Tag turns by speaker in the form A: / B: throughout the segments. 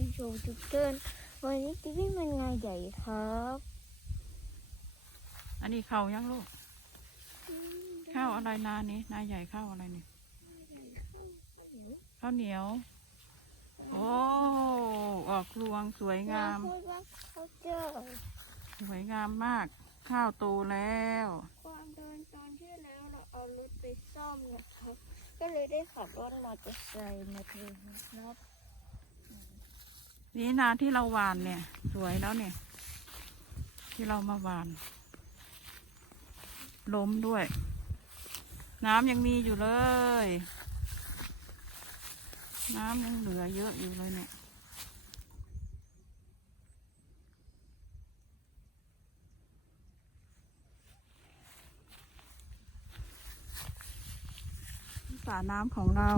A: ผู้ชมทุกท่านวันนี้กีวีมันงานใหญ่ครับ
B: อันนี้ข้าวยังลูก ข้าวอะไรนานี้นาใหญ่ข้าวอะไรนี่ข้าวเหนียว โอ้ ออกรวงสวยงาม
A: พูดว่าเขาเจอ
B: สวยงามมาก ข้าวโตแล้ว
A: ความเดินตอนที่แล้วเราเอารถไปซ่อมนะครับ ก็เลยได้ขับรถมอเตอร์ไซค์มาเทนะครับ
B: นี่นาที่เราหวานเนี่ย สวยแล้วเนี่ย ที่เรามาหวาน ล้มด้วย น้ำยังมีอยู่เลย น้ำยังเหลือเยอะอยู่เลยเนี่ยสระน้ำของเรา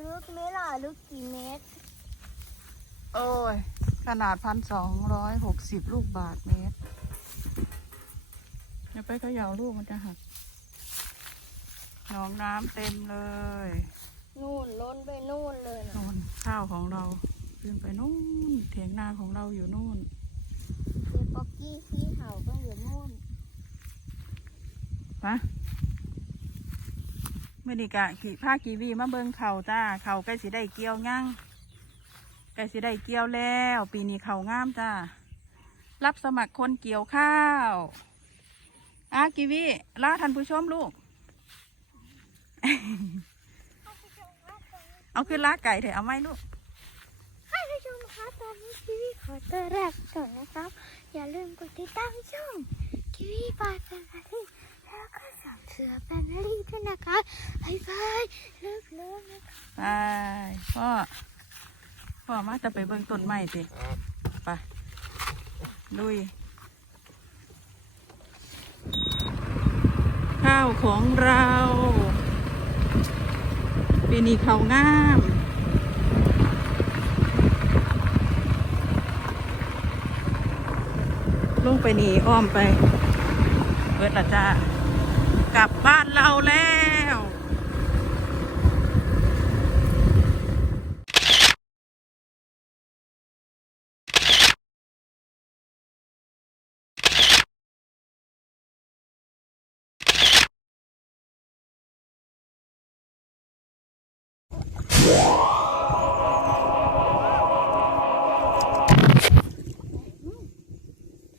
A: ลึกไหมล่ะลึกกี่เมตร
B: โอ้ย ขนาดพันสองร้อยหกสิบลูกบาทเมตรอย่าไปเขย่าลูกมันจะหัก หนองน้ำเต็มเลย
A: นู่นล้นไปนู่นเลยนะ
B: นู่นข้าวของเราขึ้นไปนู่นเถียงนาของเราอยู่นู่น
A: เดี๋ยวป๊อกกี้ขี้เห่าก็อยู่นู่น
B: ปะ ไม่ดีกะขี่ผ้ากีวีมาเบิงเขาจ้าเขาใกล้สิได้เกี่ยวย่างใกล้สิได้เกี่ยวแล้ว ปีนี้เขางามจ้ารับสมัครคนเกี่ยวข้าวอากีวีลาท่านผู้ชมลูก เอาขึ้นลาไก่เถอะเอาไหมลูก
A: ค่ะผู้ชมคะตอนนี้กีวีขอตัวแรกก่อนนะครับ อย่าลืมกดติดตามช่องกีวีบายแฟมิลี่ แล้วก็สั่งเสือแฟมิลี่ด้วยนะคะบายบายเลิกเลิกนะคะ
B: ไปพ่อ พ่อมาจะไปเบิ่งต้นไม้สิไปลุย ข้าวของเราปีนี้เขาวงามลงไปนี่อ้อมไป เบิดละจ้า กลับบ้านเราแล้ว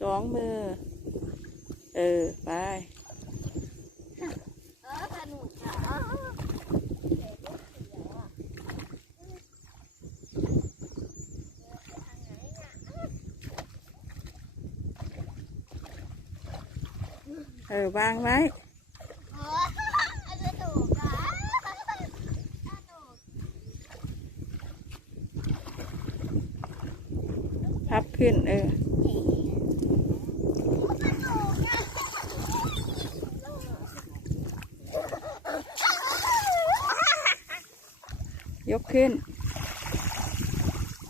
B: สองมือ เออ ไป
A: สนุกอ่ะ
B: เออ วางไว้
A: เออสนุกอ่ะสนุก
B: พับขึ้น เออ ยกขึ้น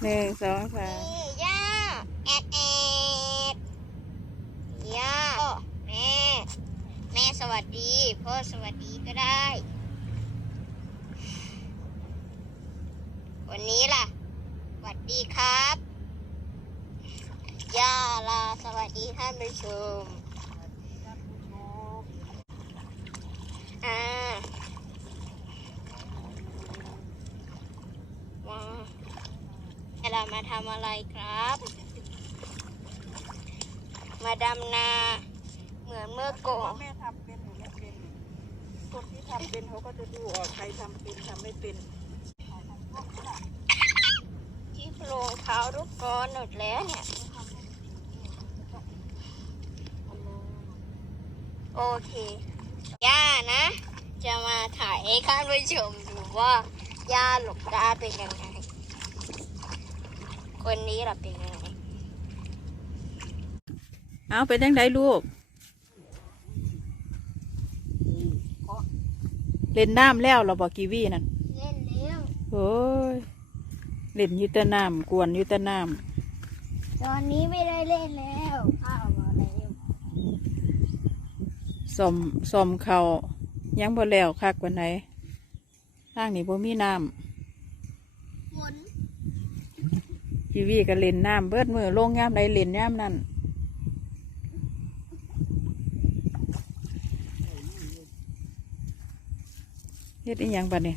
B: หนึ่งสองสาม
A: ย่าแอดแอดย่าแม่ แม่สวัสดี พ่อสวัสดีก็ได้ วันนี้ล่ะสวัสดีครับย่าลาสวัสดีท่านผู้ชมอ่ามาเรา มาทำอะไรครับ มาดำนา เหมือนเมื่อก่อน
B: แม่ทำเป็นหรือไม่เป็น คนที่ทำเป็นเขาก็จะดูออกใครทำเป็นทำไม่เป็น
A: ที่โปรงเท้าทุกก้อนหมดแล้วเนี่ย โอเค ย่านะ จะมาถ่ายให้ท่านผู้ชมดูว่า ย่าหลบได้เป็นยังไง คนนี้ล่ะเป็นยังไง
B: เอาเป็นยังไงลูก เล่นน้ำแล้วเราบอกกีวีนั่น
A: เล่นเร็ว
B: โอ้ยเล่นอยุตน้ำกวนอยุตน้
A: ตอนนี้ไม่ได้เล่นแล้วข้าวมาแล้วำ
B: สมสมเขายังบ่แล้วคักวันไหนทางนี้บ่มีน้ำ กีวีก็เล่นน้ำเบิดมือลงย่ามใดเล่นย่ามนั่นเฮ็ดอีหยังบัดนี้